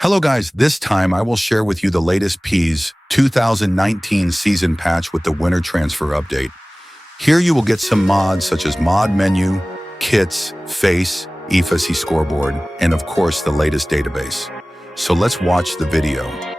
Hello guys, this time I will share with you the latest P's 2019 season patch with the winter transfer update. Here you will get some mods such as mod menu, kits, face, FIFA Scoreboard, and of course the latest database. So let's watch the video.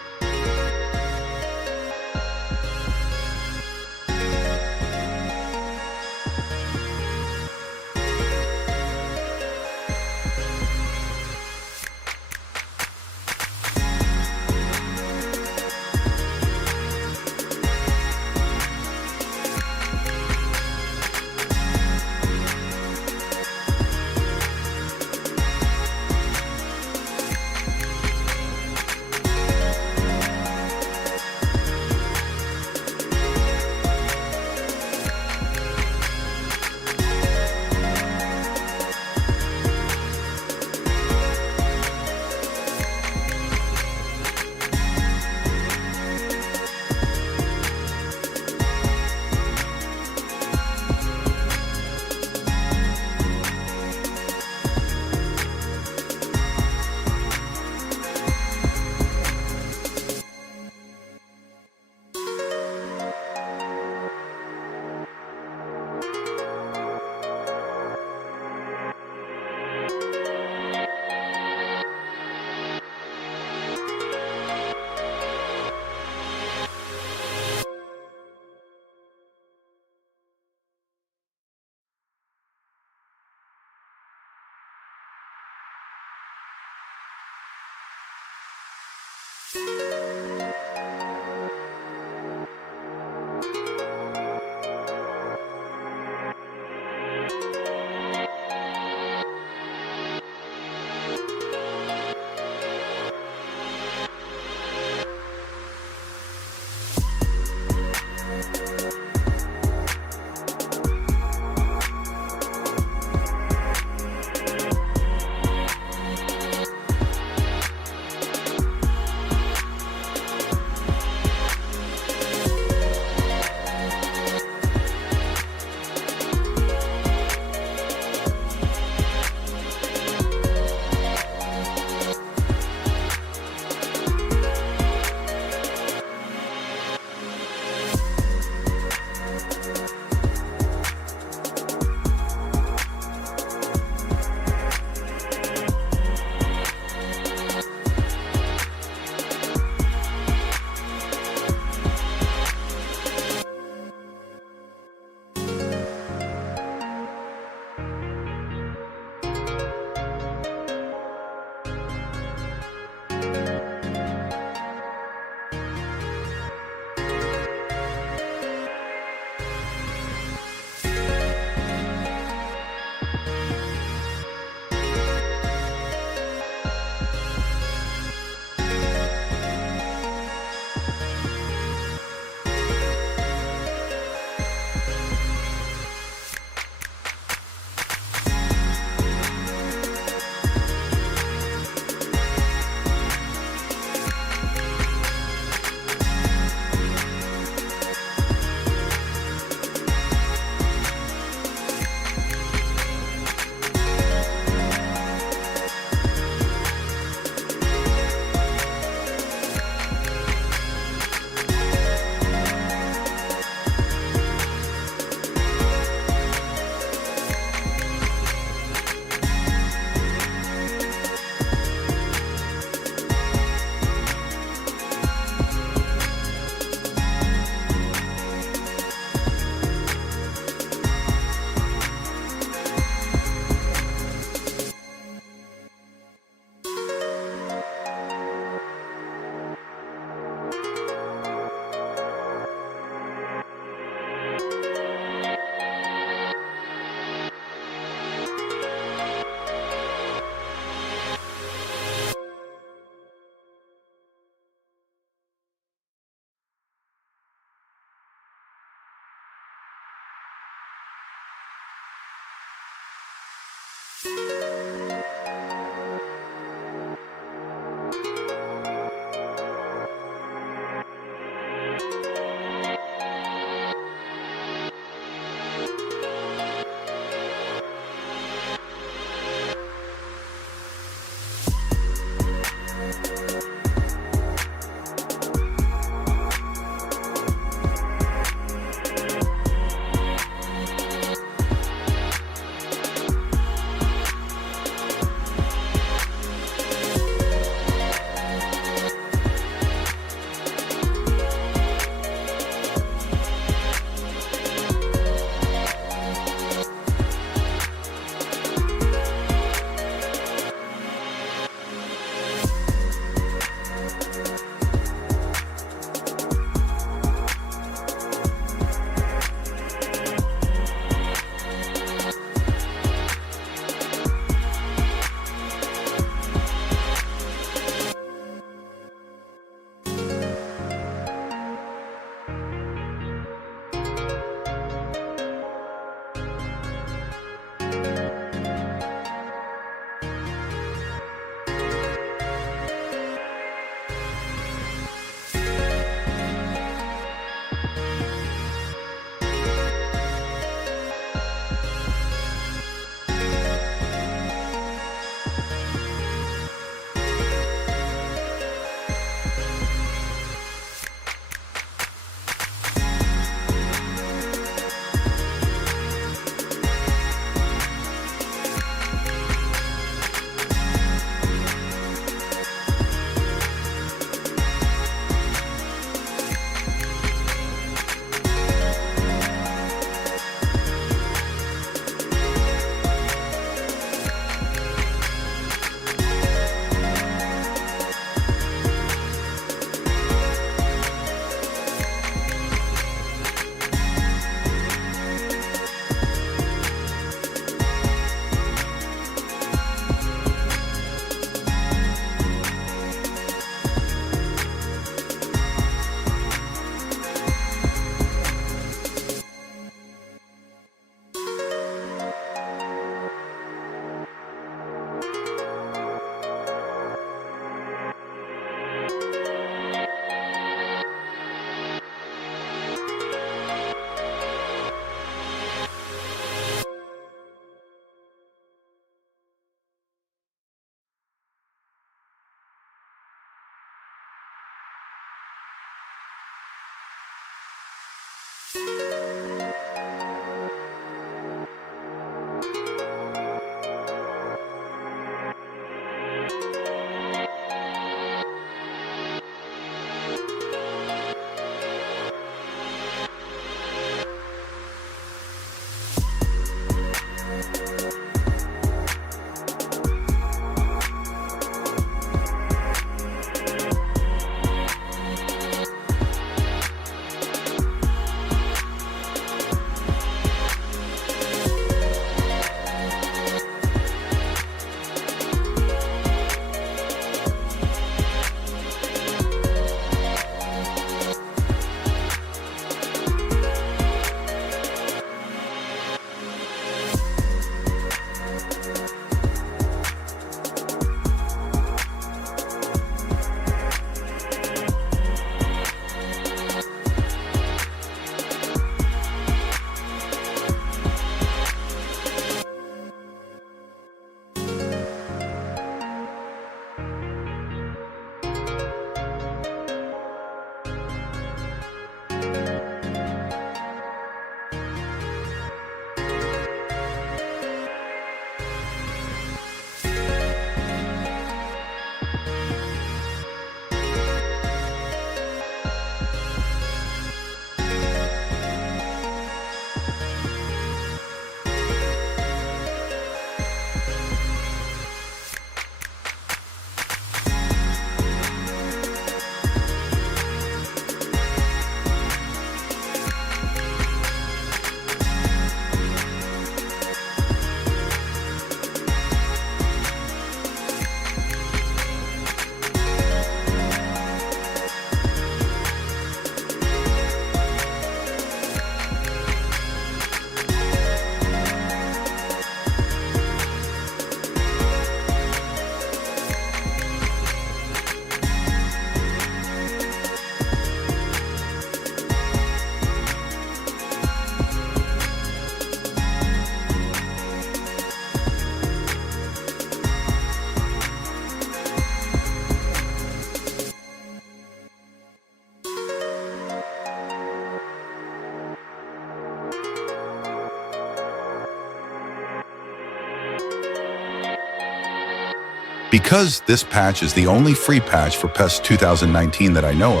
Because this patch is the only free patch for PES 2019 that I know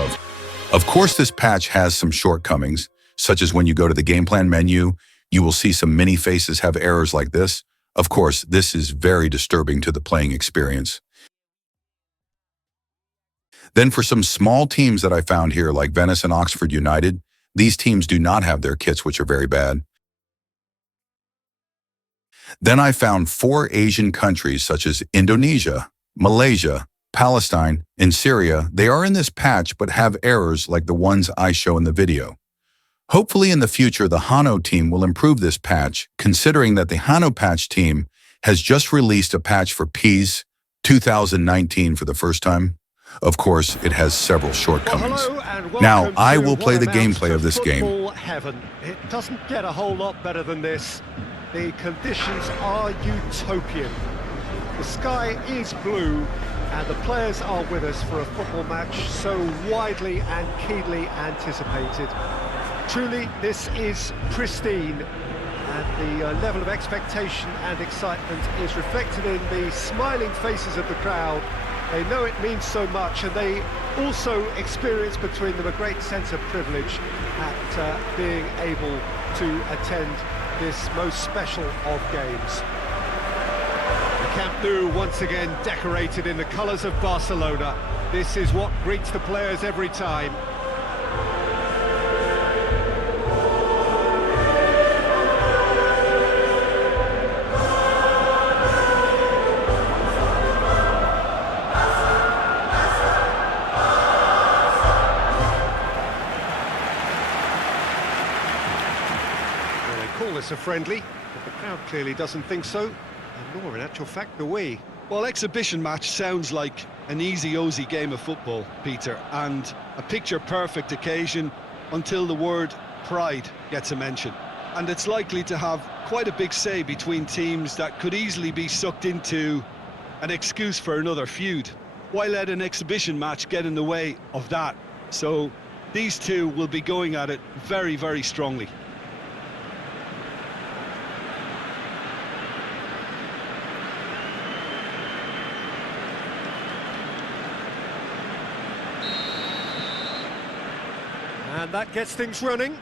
of course this patch has some shortcomings, such as when you go to the game plan menu, you will see some mini faces have errors like this. Of course, this is very disturbing to the playing experience. Then for some small teams that I found here, like Venice and Oxford United, these teams do not have their kits, which are very bad. Then I found 4 Asian countries such as Indonesia, Malaysia, Palestine, and Syria. They are in this patch but have errors like the ones I show in the video. Hopefully in the future the Hano team will improve this patch, considering that the Hano patch team has just released a patch for PES 2019 for the first time. Of course, it has several shortcomings. Now, I will play the gameplay of this game. Heaven. It doesn't get a whole lot better than this. The conditions are utopian. The sky is blue, and the players are with us for a football match so widely and keenly anticipated. Truly, this is pristine, and the level of expectation and excitement is reflected in the smiling faces of the crowd. They know it means so much, and they also experience between them a great sense of privilege at being able to attend this most special of games. The Camp Nou once again decorated in the colours of Barcelona. This is what greets the players every time. A friendly, but the crowd clearly doesn't think so, and nor in actual fact do we. Well, exhibition match sounds like an easy-ozy game of football, Peter, and a picture-perfect occasion until the word pride gets a mention. And it's likely to have quite a big say between teams that could easily be sucked into an excuse for another feud. Why let an exhibition match get in the way of that? So These two will be going at it very, very strongly. And that gets things running.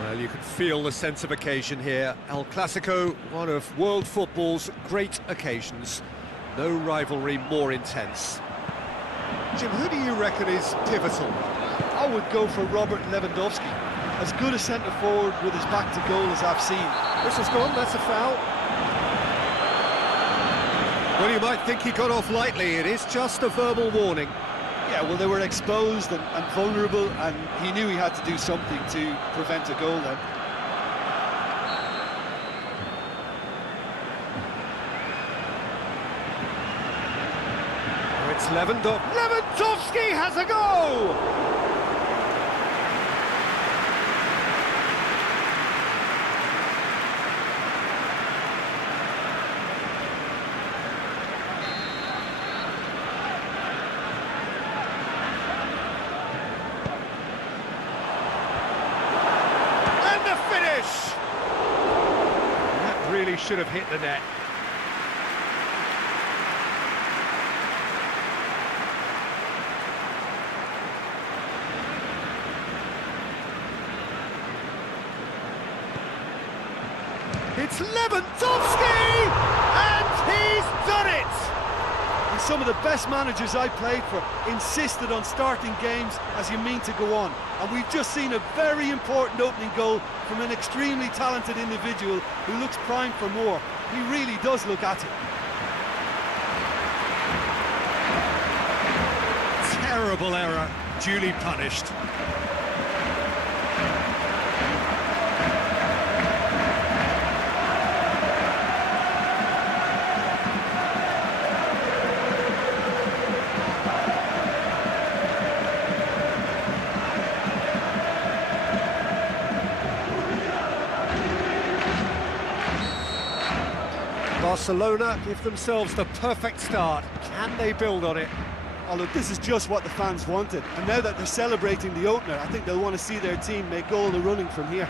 Well, you can feel the sense of occasion here. El Clasico, one of world football's great occasions. No rivalry more intense. Jim, who do you reckon is pivotal? I would go for Robert Lewandowski. As good a centre-forward with his back to goal as I've seen. Whistle's gone, that's a foul. Well, you might think he got off lightly. It is just a verbal warning. Yeah, well, they were exposed and vulnerable, and he knew he had to do something to prevent a goal then. Oh, it's Lewandowski has a go! Really should have hit the net. It's Lewandowski! And he's done it! And some of the best managers I played for insisted on starting games as you mean to go on. And we've just seen a very important opening goal from an extremely talented individual who looks primed for more. He really does look at it. Terrible error, duly punished. Barcelona give themselves the perfect start. Can they build on it? Oh, look, this is just what the fans wanted. And now that they're celebrating the opener, I think they'll want to see their team make all the running from here.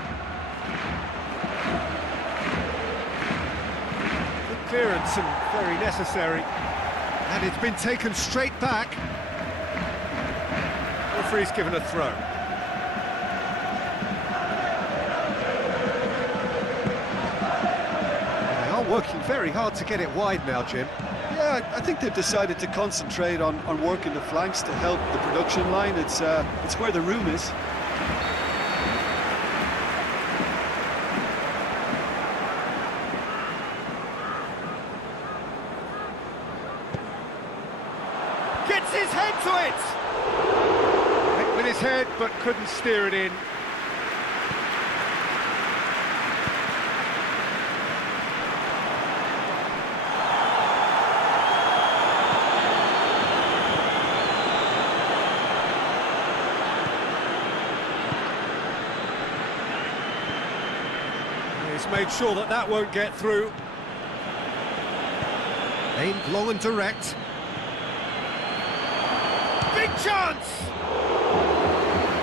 Good clearance and very necessary. And it's been taken straight back. Referee's given a throw. Working very hard to get it wide now, Jim. Yeah, I think they've decided to concentrate on working the flanks to help the production line. It's where the room is. Gets his head to it! Hit with his head, but couldn't steer it in. He's made sure that that won't get through. Aimed long and direct. Big chance!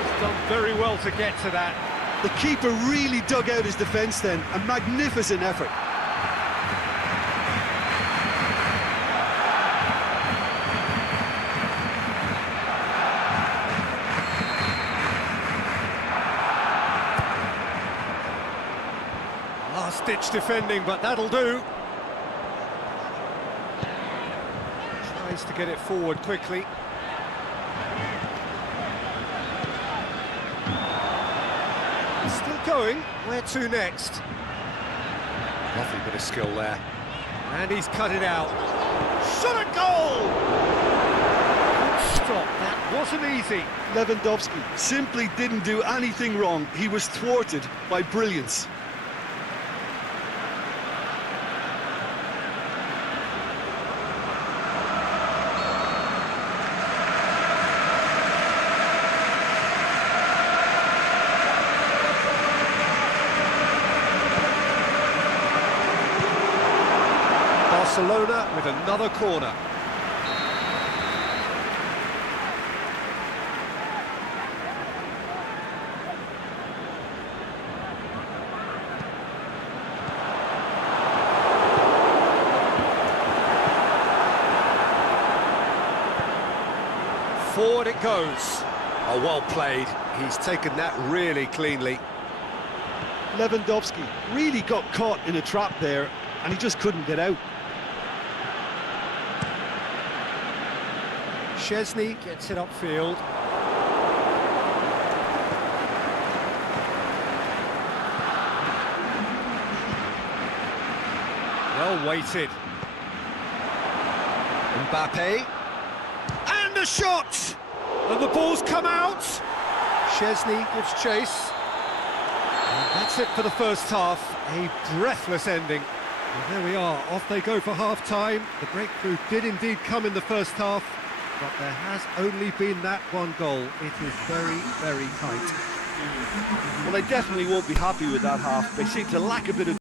He's done very well to get to that. The keeper really dug out his defence then. A magnificent effort. Last-ditch defending, but that'll do. Tries to get it forward quickly. Still going. Where to next? Lovely bit of skill there. And he's cut it out. Shot a goal! Good stop. That wasn't easy. Lewandowski simply didn't do anything wrong. He was thwarted by brilliance. Barcelona with another corner. Forward it goes. Oh, well played. He's taken that really cleanly. Lewandowski really got caught in a trap there, and he just couldn't get out. Szczesny gets it upfield. Well weighted. Mbappe. And the shot! And the ball's come out. Szczesny gives chase. And that's it for the first half. A breathless ending. And there we are, off they go for half-time. The breakthrough did indeed come in the first half, but there has only been that one goal. It is very, very tight. Well, they definitely won't be happy with that half. They seem to lack a bit of